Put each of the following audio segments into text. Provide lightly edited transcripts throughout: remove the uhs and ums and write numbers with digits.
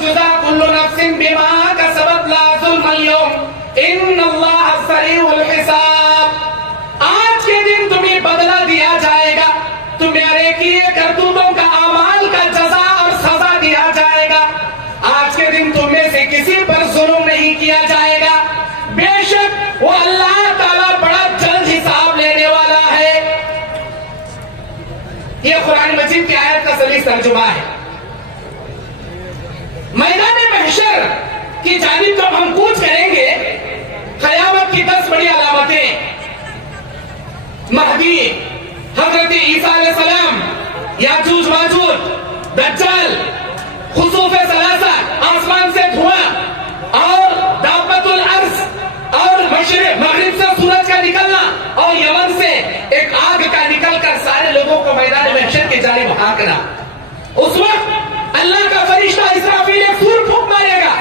تجزا کل نفس بما کسبت لا ظلم اليوم ان اللہ سریع الحساب۔ آج کے دن تمہیں بدلہ دیا جائے گا، تمہارے کیے کرتوتوں کا اعمال کا جزا اور سزا دیا جائے گا۔ آج کے دن تم میں سے کسی پر ظلم نہیں کیا جائے گا، بے شک وہ اللہ تعالیٰ بڑا جلد حساب لینے والا ہے۔ یہ قرآن مجید کی آیت کا صحیح ترجمہ ہے۔ میدان محشر کی جانب جب ہم کوچ کریں گے، قیامت کی 10 بڑی علامتیں، مہدی، حضرت عیسیٰ علیہ السلام، یاجوج ماجوج، دجال، خسوف ثلاثہ، آسمان سے دھواں اور دابت الارض، اور مشرق مغرب سے سورج کا نکلنا، اور یمن سے ایک آگ کا نکل کر سارے لوگوں کو میدان محشر کی جانب ہانکنا۔ اس وقت اللہ کا فرشتہ اسرافیل ایک سور پھونک مارے گا،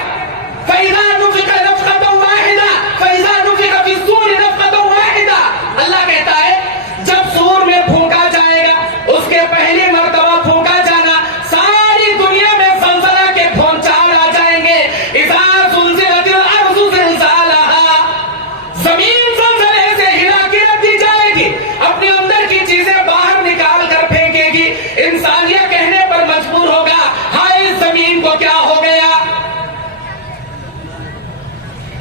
فَإِذَا نُفِخَ نَفْخَةً وَاحِدَةً فَإِذَا نُفِخَ فِي الصُّورِ نَفْخَةً وَاحِدَةً۔ اللہ کہتا ہے جب سور میں پھونکا جائے گا، اس کے پہلی مرتبہ پھونکا جانا، ساری دنیا میں زلزلہ کے بھونچال آ جائیں گے۔ اِذَا زُلزِلَتِ الْأَرْضُ زِلْزَالَهَا، زمین زلزلے سے ہلا کے رکھ دی جائے گی، اپنے اندر کی چیزیں باہر نکال کر پھینکے گی۔ انسان یہ کہنے پر مجبور ہوگا، ہائے اس زمین کو کیا ہو گیا۔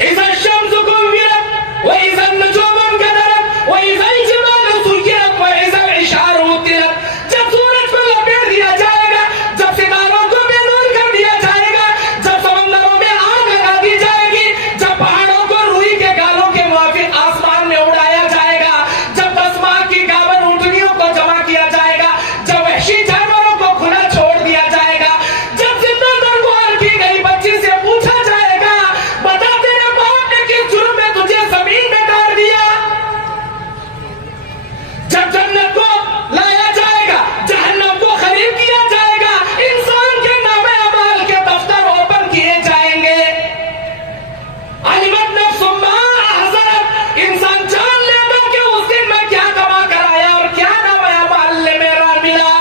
اِذَا الشَّمْسُ كُوِّرَتْ وَإِذَا النُّجُومُ انكَدَرَتْ وَإِذَا الْجِبَالُ سُيِّرَتْ وَإِذَا الْعِشَارُ عُطِّلَتْ۔ جب سورج کو لپیٹ دیا جائے گا، جب ستاروں کو بے نور کر دیا جائے گا، جب سمندروں میں آگ لگا دی جائے گی، جب پہاڑوں کو روئی کے گالوں کے موافق آسمان میں اڑایا جائے گا، جب آسمان کی گاون اونٹنیوں کو جمع کیا جائے گا، جب وحشی جانوروں کو کھلا چھوڑ دیا جائے گا، جب زندہ درگوار کی گئی بچی سے پوچھا جائے گا، بتا تیرے باپ نے کس جرم میں تجھے زمین میں ڈال دیا۔ جب جنت کو لایا جائے گا، جہنم کو خرید کیا جائے گا، انسان کے نامے اعمال کے دفتر اوپن کیے جائیں گے۔ علمت نفس ما احضرت، انسان جان لے گا کہ اس دن میں کیا کما کر آیا اور کیا نامے اعمال میں میرا ملا۔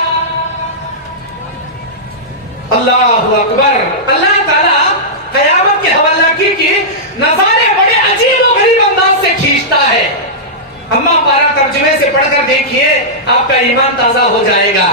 اللہ اکبر۔ اللہ تعالیٰ قیامت کے حوالہ کی نظارے بڑے عجیب و غریب انداز سے کھینچتا ہے۔ اما پارا ترجمے سے پڑھ کر دیکھیے، آپ کا ایمان تازہ ہو جائے گا۔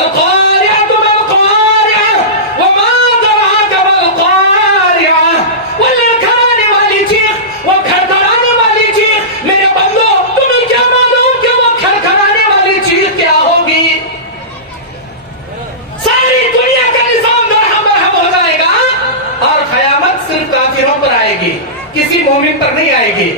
القاریعۃ ما القاریعۃ وما ادراک ما القاریعۃ، وہ لڑکھڑانے والی چیخ، وہ کھڑکھڑانے والی چیخ۔ میرے بندو تمہیں کیا معلوم کہ وہ کھڑکھڑانے والی چیخ کیا ہوگی؟ ساری دنیا کا نظام درہم برہم ہو جائے گا، اور قیامت صرف کافروں پر آئے گی، کسی مومن پر نہیں آئے گی۔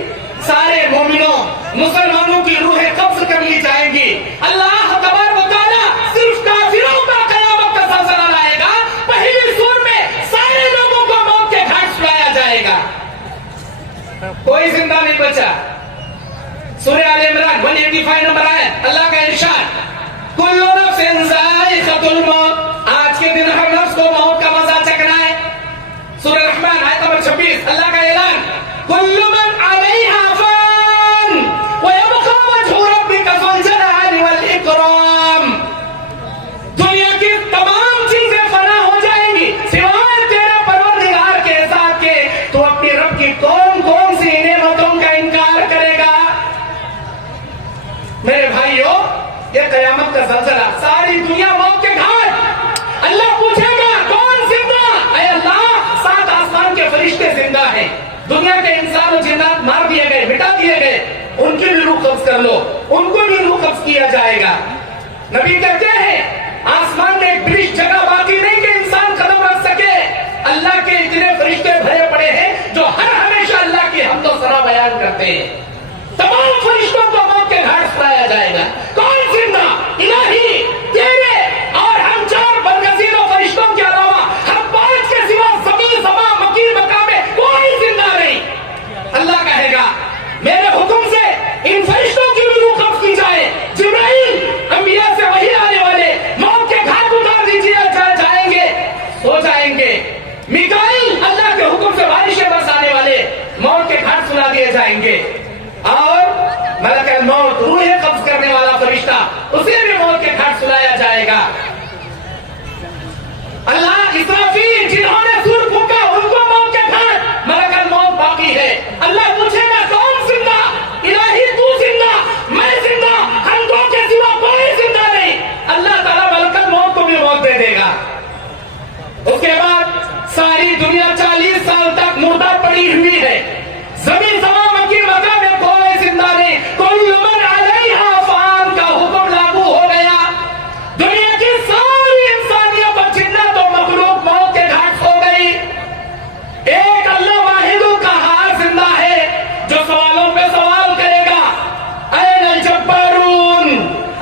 سارے مومنوں مسلمانوں کی روحیں قبض کر لی جائیں گی۔ اللہ تبارک و تعالیٰ صرف کافروں پر قیامت کا زلزلہ لائے گا۔ پہلی سور میں سارے لوگوں کو موت کے گھاٹ سلایا جائے گا، کوئی زندہ نہیں بچا۔ سورہ آل عمران 185 نمبر آیت، اللہ کا ارشاد، کل نفس ذائقۃ الموت، آج کے دن ہر نفس کو موت کا مزہ چکھنا ہے۔ سورہ رحمان آیت نمبر 26، اللہ کا اعلان، کل من علیہا فان ویبقى وجہ ربک ذو الجلال والاکرام۔ دنیا کی تمام چیزیں فنا ہو جائیں گی سوائے تیرے پروردگار کے ذات کے، تو اپنی رب کی کون کون سی نعمتوں کا انکار کرے گا؟ میرے بھائیو، یہ قیامت کا زلزلہ، ساری دنیا موت کے گھاٹ۔ اللہ پوچھے گا کون زندہ؟ اے اللہ، 7 آسمان کے فرشتے زندہ ہیں، دنیا کے انسان و جنات مار دیے گئے، مٹا دیے گئے، ان کی بھی روح قبض کر لو، ان کو بھی روح قبض کیا جائے گا۔ نبی کہتے ہیں آسمان میں ایک برش جگہ باقی نہیں کہ انسان قدم رکھ سکے۔ اللہ کے اتنے فرشتے بھرے پڑے ہیں جو ہر ہمیشہ اللہ کی حمد و ثنا بیان کرتے ہیں۔ تمام فرشتوں کو موت کے گھاٹ سلایا جائے گا۔ کون زندہ؟ الہی تیرے اور ہم 4 بدنصیب فرشتوں کے علاوہ، ہم 5 کے سوا زمین سما مکین مکہ میں کوئی زندہ نہیں۔ اللہ کہے گا میرے حکم سے ان فرشتوں کی بھی روح قبض کی جائے۔ جبرائیل انبیاء سے وحی آنے والے موت کے گھاٹ اتار دیجیے، جائیں گے، سو جائیں گے۔ میکائیل اللہ کے حکم سے بارشیں برسانے والے موت کے گھاٹ سنا دیے جائیں گے، اور ملک الموت روحیں قبض کرنے والا فرشتہ، اسے بھی موت کے گھاٹ سلایا جائے گا۔ اللہ اسرافیل اس کے بعد ساری دنیا 40 سال تک مردہ پڑی ہوئی ہے. زمین تمام کی مکہ میں کوئی زندہ نہیں. کل من علیہا فان کا حکم لاگو ہو گیا. دنیا کی ساری انسانیت اور جنات و مخلوق موت کے گھاٹ ہو گئی. ایک اللہ واحد قہار زندہ ہے جو سوالوں پہ سوال کرے گا. N الجبارون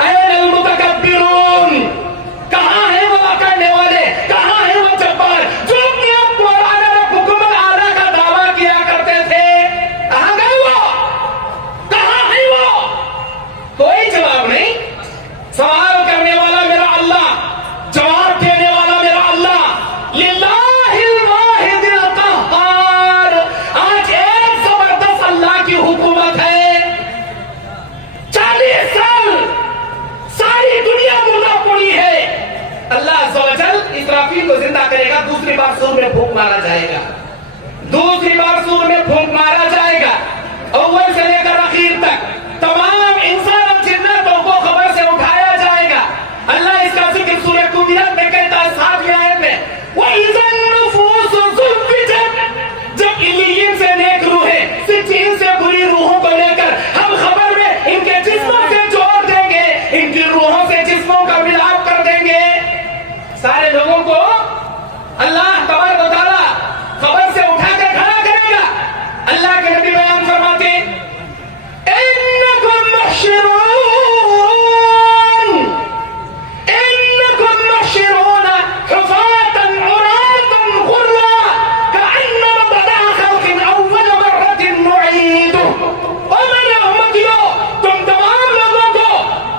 N المتکبرون. کہاں ہیں وہ کرنے والے, کہاں ہیں وہ جبار جو اپنے آپ کو حکومت اعلیٰ کا دعویٰ کیا کرتے تھے؟ کہاں گئے وہ, کہاں ہیں وہ؟ کوئی جواب نہیں. سوال کرنے والا میرا اللہ, جواب دینے والا میرا اللہ. للہ الواحد القہار. آج ایک زبردست اللہ کی حکومت ہے. 40 سال ساری دنیا مردہ پڑی ہے. اللہ عز و جل اسرافیل کو زندہ کرے گا. دوسری بار سور میں پھونک مارا جائے گا. دوسری بار سور میں پھونک مارا جائے گا. اول سے لے کر اخیر تک تمام انسان اور جناتوں کو خبر سے اٹھایا جائے گا. اللہ اس کا ذکر سورہ قومیات میں کہتا ہے 7ویں آیت میں, وَإِذَا النُّفُوسُ زُوِّجَتْ. جب علیین سے نیک روحیں سجین سے بری روحوں کو لے کر ہم خبر میں ان کے جسموں سے جوڑ دیں گے, ان کی روحوں سے جسموں کا ملاپ کر دیں گے. سارے لوگوں کو اللہ تبارک و تعالیٰ خبر سے اٹھا کر کھڑا کرے گا. اللہ کے نبی بیان فرماتے ہیں اِنَّكُمْ مَحْشُرُونَ اِنَّكُمْ مَحْشُرُونَ حُفَاةً عُرَاةً غُرًّا كَأَنَّمَا بَدَأَ خَلْقٍ أَوَّلَ مَرَّةٍ نُعِيدُهُ. اور میرے امتیوں, تم تمام لوگوں کو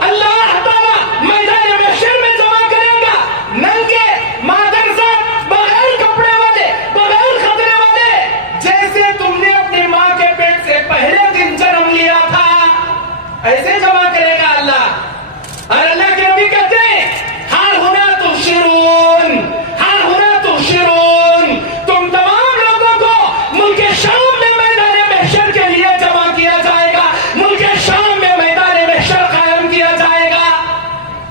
اللہ تعالیٰ میدان محشر میں جمع کرے گا, ننگے مادرزاد, بغیر کپڑے والے, بغیر خطرے والے, جیسے تم نے اپنی ماں کے پیٹ سے پہلے دن جنم لیا تھا. ایسے جمع کرے گا اللہ. اور اللہ کے نبی کہتے ہیں ہاں ہونا تحشرون, ہاں ہونا تحشرون. تم تمام لوگوں کو ملک شام میں میدان محشر کے لیے جمع کیا جائے گا. ملک شام میں میدان محشر قائم کیا جائے گا.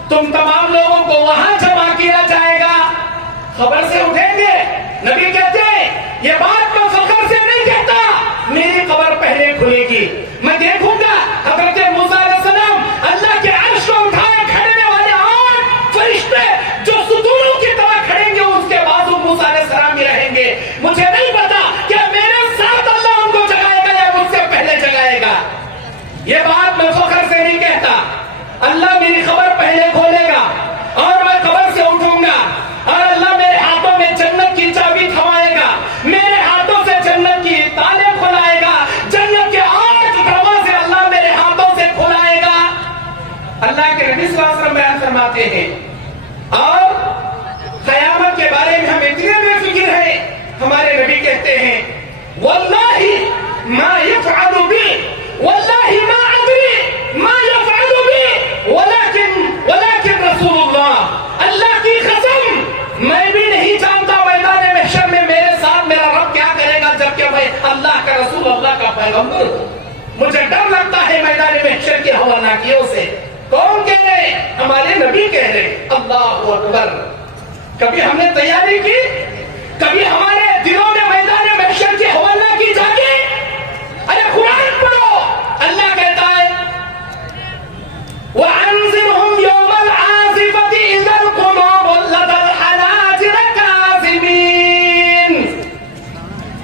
تم تمام لوگوں کو وہاں جمع کیا جائے گا. خبر سے اٹھیں گے. نبی کہتے ہیں یہ بات میں فخر سے نہیں کہتا, میری قبر پہلے کھلے گی. میں دیکھوں گا حضرت موسیٰ علیہ السلام اللہ کے عرش کو اٹھائے کھڑنے والے 8 فرشتے جو ستونوں کی طرح کھڑیں گے, اس کے بعد موسیٰ علیہ السلام ہی رہیں گے. مجھے نہیں پتا کہ میرے ساتھ اللہ ان کو جگائے گا یا مجھ سے پہلے جگائے گا. یہ بات میں فخر سے نہیں کہتا. اللہ میری خبر پہلے کھولے گا اور میں قبر سے اٹھوں گا, اور اللہ میرے ہاتھوں میں جنت کی چابی تھمائے گا, میرے ہاتھوں سے جنت کی تالے کھلائے گا, جنت کے 8 دروازے اللہ میرے ہاتھوں سے کھلائے گا. اللہ کے نبی صلی اللہ علیہ وسلم بیان فرماتے ہیں. اور قیامت کے بارے میں ہم اتنے بے فکر ہیں, ہمارے نبی کہتے ہیں واللہ ما یفعل بی, واللہ ما ادری ما یفعل بی, ولکن رسول اللہ. اللہ کی قسم میں بھی نہیں جانتا میدان محشر میں میرے ساتھ میرا رب کیا کرے گا, جبکہ میں اللہ کا رسول, اللہ کا پیغمبر ہوں. مجھے ڈر لگتا ہے میدان محشر کے ہولناکیوں سے. کون کہہ رہے؟ ہمارے نبی کہہ رہے. اللہ اکبر. کبھی ہم نے تیاری کی, کبھی ہمارے دلوں میں میدان محشر کی ہولناکی جاگی؟ ارے قرآن پڑھو. اللہ کہتا ہے وَأَنذِرْهُمْ يَوْمَ الْعَاصِفَةِ إِذَا الْقُلُوبُ لَدَى الْحَنَاجِرِ كَاظِمِينَ.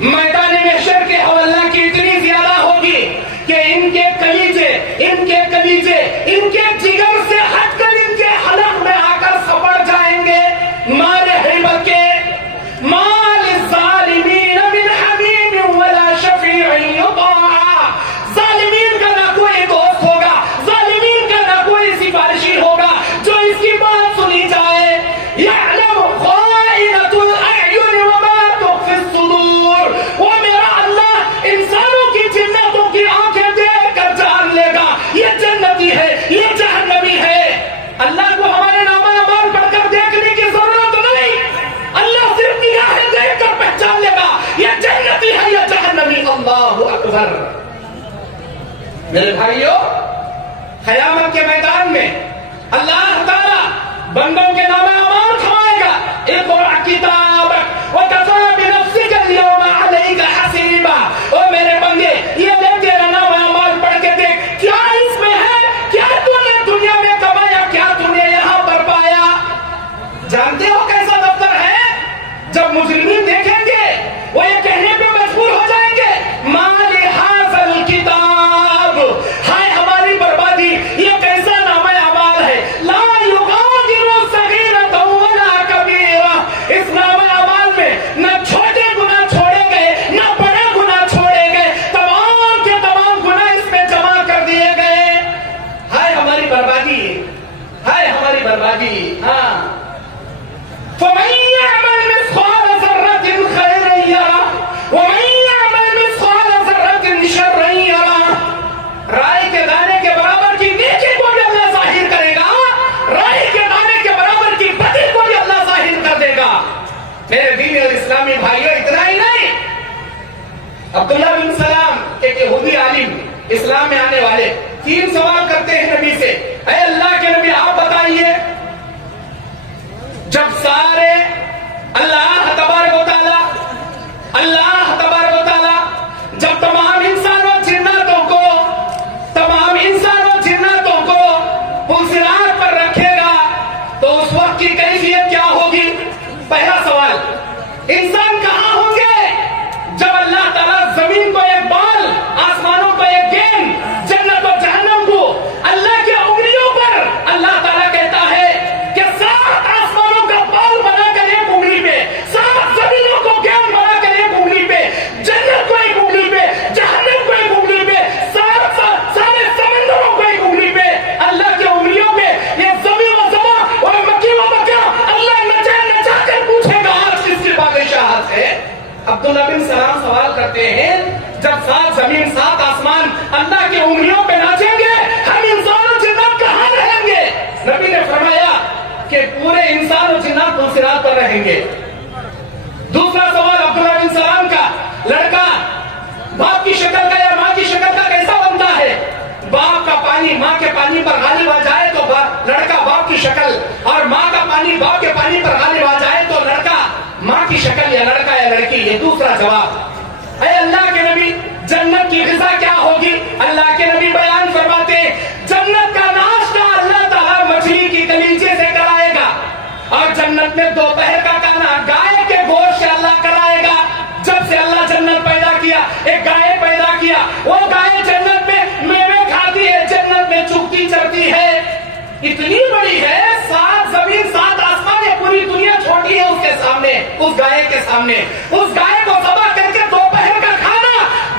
میدان محشر کے ہولناکی اتنی زیادہ ہوگی کہ ان کے کلیجے, ان کے کلیجے, ان کے جگر سے ہٹ کر ان کے حلق میں آ کر سپڑ جائیں گے. مارے ہیبت کے مال الظالمین من حمیم ولا شفیع یطاع. ظالمین کا نہ کوئی دوست ہوگا, ظالمین کا نہ کوئی سفارشی ہوگا جو اس کی بات سنی جائے. یعلم خائنۃ الاعین وما تخفی الصدور. وہ میرا اللہ انسانوں کی جنتوں کی آنکھیں دیکھ کر جان لے گا یہ جنتی ہے, یہ جہنمی ہے. اللہ کو ہمارے نامہ اعمال پڑھ کر دیکھنے کی ضرورت نہیں. اللہ صرف نگاہیں دیکھ کر پہچان لے گا یہ جنتی ہے یا جہنمی. اللہ اکبر. میرے بھائیوں, قیامت کے میدان میں اللہ تعالیٰ بندوں کے نامہ اعمال تھمائے گا. اقرأ کتابک میرے دینی اور اسلامی بھائیوں، اتنا ہی نہیں، عبداللہ بن سلام ایک یہودی عالم اسلام میں آنے والے 3 سوال کرتے ہیں نبی سے، اے اللہ کے نبی آپ بتائیے، جب سارے اللہ تبارک و تعالی جب تمام انسانوں جناتوں کو پلسرات پر رکھے گا تو اس وقت کی کیفیت کیا ہوگی؟ پہلا سوال، انسان کہاں ہوں گے جب اللہ تعالیٰ زمین کو ایک بال، آسمانوں کو ایک گیند، جنت و جہنم کو اللہ کی انگلیوں پر اللہ تعالیٰ کہتا ہے کہ 7 آسمانوں کا بال بنا کر ایک انگلی پہ، 7 زمینوں کو گیند بنا کر ایک انگلی پہ، جنت کو ایک انگلی پہ، جہنم کو ایک انگلی پہ، سارے سمندروں کو ایک انگلی پہ، اللہ کی انگلیوں پہ یہ زمین و زمان اور مکی و مکہ اللہ نچا کر پوچھے گا آج کس کی بادشاہت ہے؟ عبداللہ بن سلام سوال کرتے ہیں، جب 7 زمین 7 آسمان اللہ کی انگلیوں پہ ناچیں گے، ہم انسان و جنات کہاں رہیں گے؟ نبی نے فرمایا کہ پورے انسان و جنات پلسرات پر رہیں گے۔ دوسرا سوال عبداللہ بن سلام کا، لڑکا باپ کی شکل کا یا ماں کی شکل کا کیسا بنتا ہے؟ باپ کا پانی ماں کے پانی پر غالب آ جائے تو لڑکا باپ کی شکل، اور ماں کا پانی باپ کے پانی پر غالب آ جائے تو لڑکا ماں کی شکل، یا لڑکا یا لڑکی۔ یہ دوسرا جواب۔ اے اللہ کے نبی، جنت کی غذا کیا ہوگی؟ اللہ کے نبی بیان فرماتے ہیں، جنت کا ناشتہ اللہ تعالیٰ مچھلی کی کلیجے سے کرائے گا، اور جنت میں دوپہر کا کھانا گائے کے گوشت سے اللہ کرائے گا۔ جب سے اللہ جنت پیدا کیا، ایک گائے پیدا کیا، وہ گائے جنت میں میوے کھاتی ہے، جنت میں چگتی چرتی ہے، اتنی بڑی ہے، 7 زمین 7 آسمان، یہ پوری دنیا چھوٹی ہے اس کے سامنے، اس گائے کے سامنے۔ اس گائے کو ذبح کر کے دوپہر کا کھانا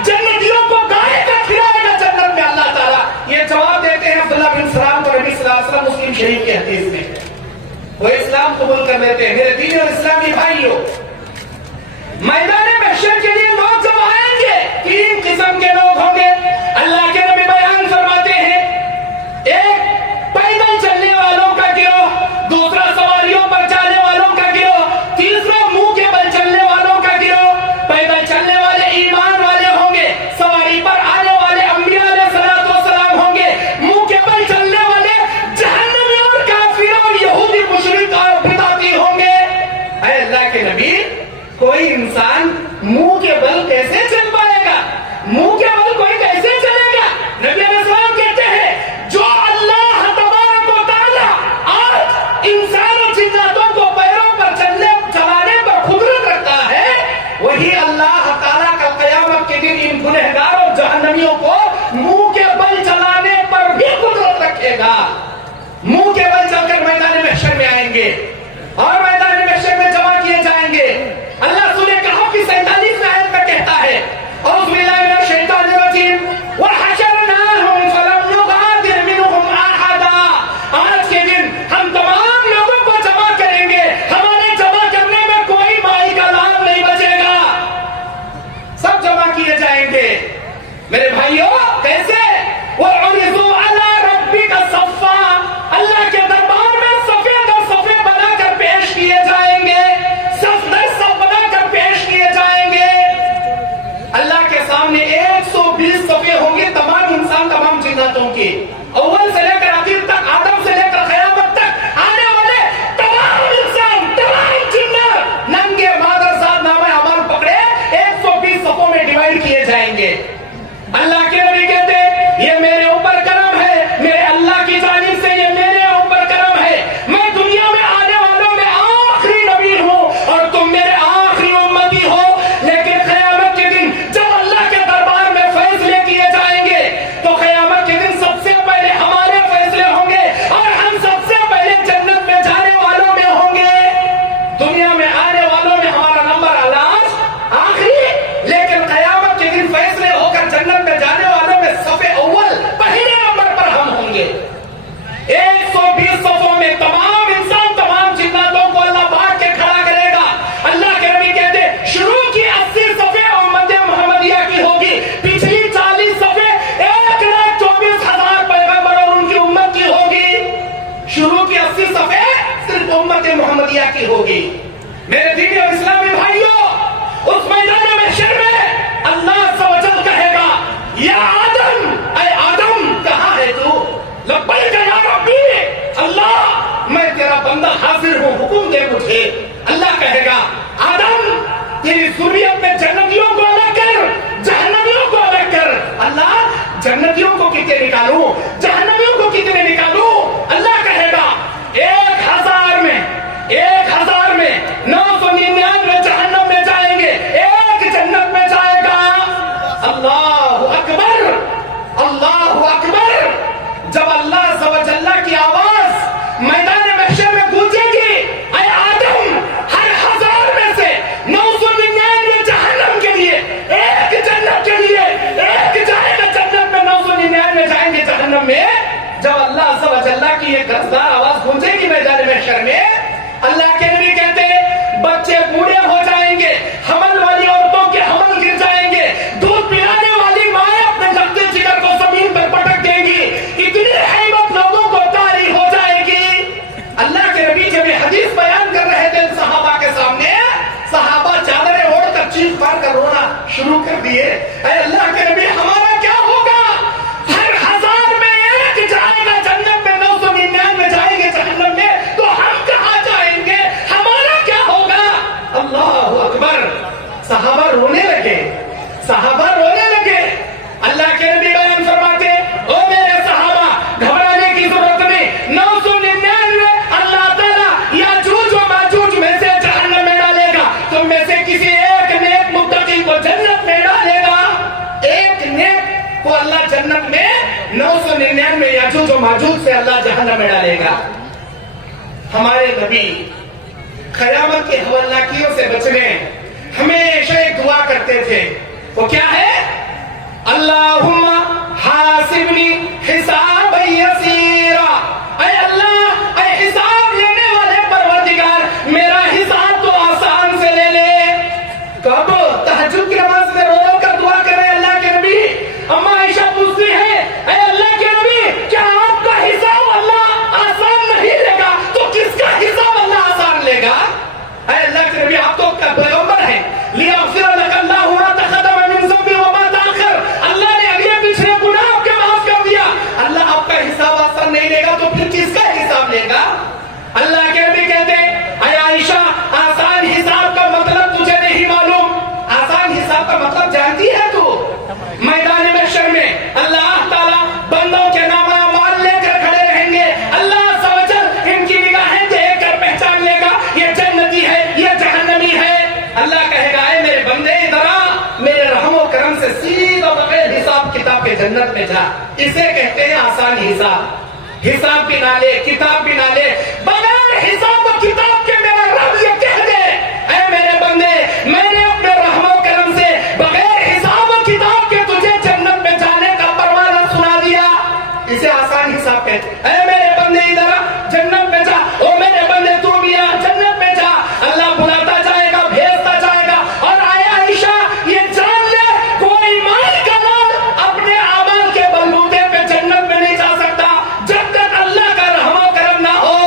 جنتیوں کو گائے کا کھلائے گا جنت میں اللہ تعالیٰ۔ یہ جواب دیتے ہیں عبداللہ بن سلام کو نبی صلی اللہ علیہ وسلم مسلم شریف کی حدیث میں۔ وہ اسلام قبول کر لیتے ہیں۔ میرے دینی اور اسلامی بھائیوں، میدان محشر کے لیے لوگ جب آئیں گے، 3 قسم کے لوگ ہوں گے۔ اللہ کے نبی بیان فرماتے ہیں، ایک پیدل چلنے والوں کا گروہ، دوسرا سواریوں پر چلنے والوں کا گروہ، تیسرا منہ کے بل چلنے والوں کا گروہ۔ پیدل چلنے والے ایمان والے ہوں گے، سواری پر آنے والے انبیاء علیہ الصلوۃ والسلام ہوں گے، منہ کے بل چلنے والے جہنمی اور کافر اور یہودی مشرک اور بدعتی ہوں گے۔ اے اللہ کے نبی، کوئی انسان منہ کے بل کیسے چل پائے گا؟ منہ کے بل کوئی کیسے چلے گا؟ نبی علیہ السلام کہتے ہیں، جو اللہ تبارک و تعالی آج انسان و جناتوں کو پیروں پر چلانے پر قدرت رکھتا ہے، وہی اللہ تعالیٰ کا قیامت کے دن ان گنہگار اور جہنمیوں کو منہ کے بل چلانے پر بھی قدرت رکھے گا۔ منہ کے بل چل کر میدان محشر میں آئیں گے اور میدان محشر میں جمع کیے جائیں گے۔ اللہ سورہ کہف کی 47 آیت میں کہتا ہے، اعوذ باللہ من الشیطان تھے. اللہ کہے گا آدم تیری ذریت میں جنتیوں کو الگ کر, جہنمیوں کو الگ کر. اللہ جنتیوں کو کتنے نکالوں, جہنمیوں کو کتنے نکالوں؟ اللہ کہے گا 1000 میں 999 جہنم میں جائیں گے, ایک جنت میں جائے گا. اللہ اکبر, اللہ اکبر. جب اللہ عز و جل کی آواز میدان محشر میں گونجے گی, اے آدم ہر 1000 میں سے 999 جہنم کے لیے, ایک جنت کے لیے, ایک جائے گا جنت میں, 999 جائیں گے جہنم میں. جب اللہ عز و جل کی یہ گرجدار آواز گونجے گی میدان محشر میں, اللہ کے نبی کہتے ہیں بچے بوڑھے ہو جائیں گے, حمل والی عورتوں کے حمل گر جائیں گے, دودھ پلانے والی مائیں اپنے لگتے جگر کو زمین پر پٹک دیں گی, اتنی ہیبت لوگوں کو طاری ہو جائے گی. اللہ کے نبی جب یہ حدیث بیان کر رہے تھے صحابہ کے سامنے, صحابہ چادریں اوڑھ کر چیخ پار کر رونا شروع کر دیے. اے اللہ کے نبی ہمارا کیا ہوگا؟ ہر 1000 میں ایک جائے گا جنت میں, 999 جائیں گے جہنم میں, تو ہم کہاں جائیں گے؟ ہمارا کیا ہوگا؟ اللہ اکبر. صحابہ رونے لگے, صحابہ رونے لگے. اللہ کے نبی بیان فرماتے او میرے صحابہ گھبرانے کی ضرورت نہیں, 999 اللہ تعالیٰ یاجوج و ماجوج میں سے جہنم میں ڈالے گا, تم میں سے کسی ایک نیک متقی کو جنت میں ڈالے گا. ایک نیک کو اللہ جنت میں, 999 یاجوج و ماجوج سے اللہ جہنم میں ڈالے گا. ہمارے نبی قیامت کے ہولناکیوں سے بچنے ہمیشہ ایک دعا کرتے تھے, وہ کیا ہے؟ اللہم حاسبنی حسابا یسیرا. اے اللہ, اے حساب لینے والے پروردگار, میرا حساب تو آسان سے لے لے. کب؟ تہجد کی نماز میں رو رو کر دعا کرے اللہ کے نبی. اما عائشہ پوچھتی ہے اے اللہ کے نبی کیا آپ کا حساب اللہ آسان نہیں لے گا تو کس کا حساب اللہ آسان لے گا؟ اے اللہ کے نبی آپ تو پیغمبر ہیں, لیغفر لک اللہ ما تقدم من ذنبک وما تأخر, اللہ نے اگلے پچھلے گناہ آپ کے معاف کر دیا. اللہ آپ کا حساب آسان نہیں لے گا تو پھر کس کا حساب لے گا؟ اللہ کے نبی کہتے اے عائشہ آسان حساب کا مطلب تجھے نہیں معلوم. آسان حساب کا مطلب جانتی ہے تو؟ میدان محشر میں اللہ تعالیٰ بندوں کے نام اعمال لے کر کھڑے رہیں گے. اللہ عز و جل ان کی نگاہیں دیکھ کر پہچان لے گا یہ جنتی ہے, یہ جہنمی ہے. اللہ کہے گا اے میرے بندے ادھر آ, میرے رحم و کرم سے سیدھا بغیر حساب کتاب کے جنت میں جا. اسے کہتے ہیں آسان حساب. حساب بھی نہ لے, کتاب بھی نہ لے, بغیر حساب و کتاب کے میرا رب یہ کہہ دے اے میرے بندے میں نے اپنے رحم و کرم سے بغیر حساب و کتاب کے تجھے جنت میں جانے کا پروانہ سنا دیا. اسے آسان حساب کہتے ہیں. اے میرے بندے ادھر آ, جنت میں جا. او میرے بندے تو بھی آ, جنت میں جا. اللہ بلاتا جائے گا, بھیجتا جائے گا. اور آیا عائشہ یہ جان لے کوئی مائی کا لال اپنے اعمال کے بلبوتے پہ جنت میں نہیں جا سکتا جب تک اللہ کا رحم و کرم نہ ہو.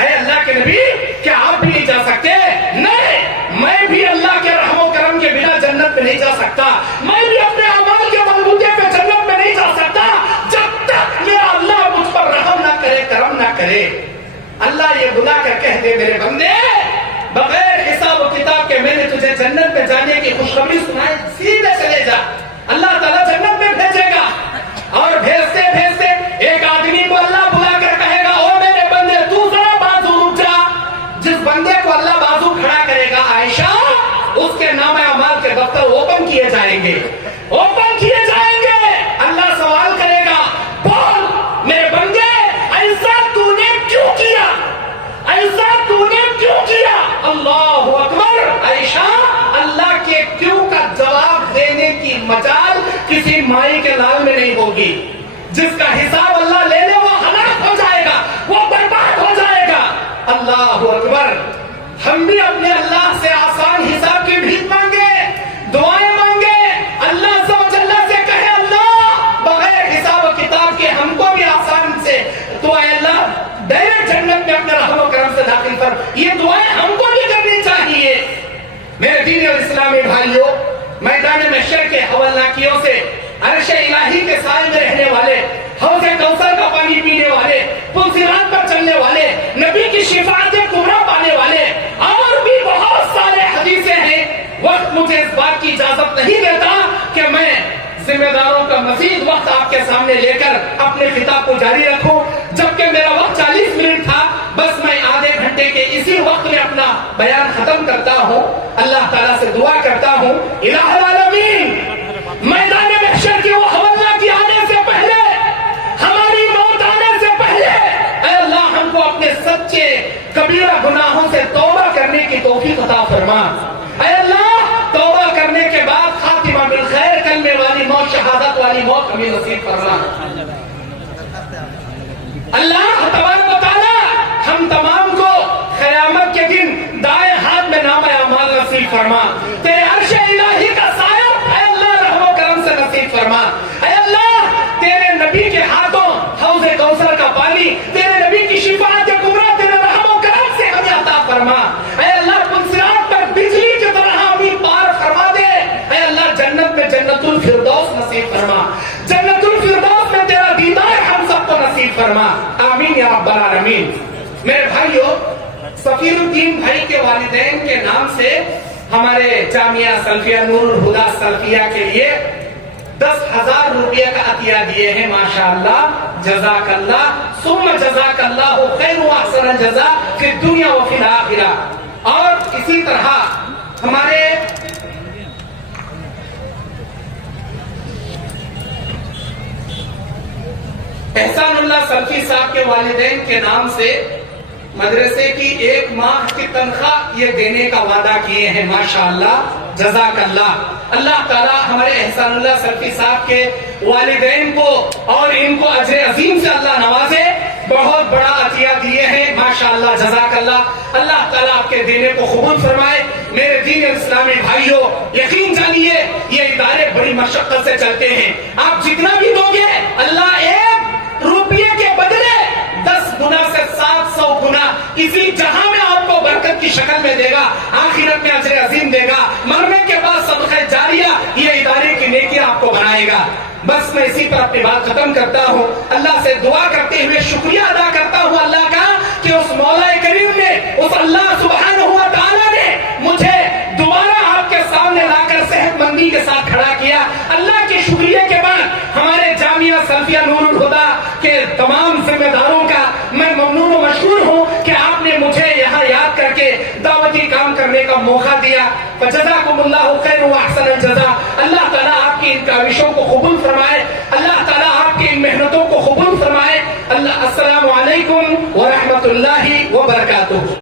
اے اللہ کے نبی کیا آپ بھی نہیں جا سکتے؟ نہیں, میں بھی اللہ کے رحم و کرم کے بنا جنت میں نہیں جا سکتا. میں بھی اپنے اعمال کے بلبوتے پہ جنت میں نہیں جا سکتا جب تک میرا اللہ مجھ پر رحم نہ کرے, کرم نہ کرے. اللہ یہ بلا کر کہہ دے میرے بندے بغیر حساب و کتاب کے میں نے تجھے جنت میں جانے کی خوشخبری سنائی, سیدھے چلے جا. اللہ تعالیٰ جنت میں بھیجے گا. اور بھیجتے بھیجتے ایک آدمی کو اللہ بلا کر کہے گا او میرے بندے تو ذرا بازو رک جا. جس بندے کو اللہ بازو کھڑا کرے گا عائشہ, اس کے نام اعمال کے دفتر اوپن کیے جائیں گے, اوپن کیے جائیں گے. اللہ سوال کرے گا بول میرے بندے ایسا تو نے کیوں کیا, ایسا تو نے کیوں کیا؟ اللہ اکبر. عائشہ اللہ کے کیوں کا جواب دینے کی مجال کسی مائی کے لال میں نہیں ہوگی. جس کا حساب اللہ لے لے وہ ہلاک ہو جائے گا, وہ برباد ہو جائے گا. اللہ اکبر. ہم بھی اپنے اللہ سے آسان حساب کی بھیک مانگے, دعائیں مانگے, اللہ عز و جل سے کہے اللہ بغیر حساب و کتاب کے ہم کو بھی آسان سے تو اے اللہ ڈائریکٹ جنت میں اپنے رحم و کرم سے داخل کر. یہ دعائیں ہم کو بھی کرنی چاہیے. میرے دین اور اسلامی بھائیوں, میدان محشر کے ہولناکیوں سے, عرش الہی کے سائے میں رہنے والے, حوض کوثر کا پانی پینے والے, پل صراط پر چلنے والے, نبی کی شفاعت کبریٰ پانے والے, ذمہ داروں کا مزید وقت آپ کے سامنے لے کر اپنے خطاب کو جاری رکھوں، جبکہ میرا وقت 40 منٹ تھا، بس میں آدھے گھنٹے کے اسی وقت میں اپنا بیان ختم کرتا ہوں۔ اللہ تعالیٰ سے دعا کرتا ہوں، الہ العالمین میدان محشر کی وہ حوالہ کی آنے سے پہلے، ہماری موت آنے سے پہلے، اے اللہ ہم کو اپنے سچے کبیرہ گناہوں سے توبہ کرنے کی توفیق عطا فرما۔ اے اللہ توبہ کرنے کے بعد خاتمہ بالخیر، کلمے والی موت، شہادت والی موت ہمیں نصیب فرما۔ اللہ تبارک و تعالی ہم تمام کو قیامت کے دن دائیں ہاتھ میں نامہ اعمال نصیب فرما۔ تیرے عرش الہی کا سایہ اے اللہ رحم و کرم سے نصیب فرما۔ اے اللہ تیرے نبی کے ہاتھوں حوض کوثر کا پانی، تیرے نبی کی شفاعت کبریٰ تیرے رحم و کرم سے ہمیں عطا فرما۔ اے اللہ پلسرات پر بجلی کی طرح ہمیں پار فرما دے۔ اے اللہ جنت میں جنت الفردوس نصیب فرما، جنت الفردوس میں تیرا دیدار ہم سب کو نصیب فرما، آمین یا رب العالمین۔ میرے بھائیو، سفیر الدین بھائی کے والدین کے نام سے ہمارے جامعہ سلفیہ نور الہدیٰ سلفیہ کے لیے 10,000 روپیہ کا عطیہ دیے ہیں، ماشاءاللہ، جزاک اللہ ثم جزاک اللہ خیر و احسن الجزاء فی الدنیا و فی الآخرہ۔ اور اسی طرح ہمارے احسان اللہ سلفی صاحب کے والدین کے نام سے مدرسے کی 1 ماہ کی تنخواہ یہ دینے کا وعدہ کیے ہیں، ماشاءاللہ، جزاک اللہ۔ اللہ تعالیٰ ہمارے احسان اللہ سلفی صاحب کے والدین کو اور ان کو اجر عظیم سے اللہ نوازے، بہت بڑا عطیہ دیے ہیں، ماشاءاللہ، جزاک اللہ۔ اللہ تعالیٰ آپ کے دینے کو قبول فرمائے۔ میرے دین اسلامی بھائیوں، یقین جانیے یہ ادارے بڑی مشقت سے چلتے ہیں، آپ جتنا بھی دو گے اللہ 1 روپیے کے بدلے 10 گنا سے 700 گنا اسی جہاں میں آپ کو برکت کی شکل میں دے گا، آخرت میں اجر عظیم دے گا، مرنے کے بعد صدقہ جاریہ یہ ادارے کی نیکی آپ کو بنائے گا۔ بس میں اسی پر اپنی بات ختم کرتا ہوں، اللہ سے دعا کرتے ہوئے شکریہ ادا کرتا ہوں اللہ کا کہ اس مولا کریم نے، اس اللہ سبحانہ و تعالی نے مجھے دوبارہ آپ کے سامنے لا کر صحت مندی کے ساتھ کھڑا کیا۔ اللہ کے شکریہ کے بعد ہمارے جامعہ سلفیہ نور الہدیٰ کے تمام ذمہ داروں کا میں ممنون و مشکور ہوں کہ آپ نے مجھے یہاں یاد کر کے دعوتی کام کرنے کا موقع دیا۔ فجزاکم اللہ خیر و احسن الجزاء۔ اللہ تعالیٰ آپ کی ان کاوشوں کو قبول فرمائے، اللہ تعالیٰ آپ کی ان محنتوں کو قبول فرمائے۔ السلام علیکم ورحمۃ اللہ وبرکاتہ۔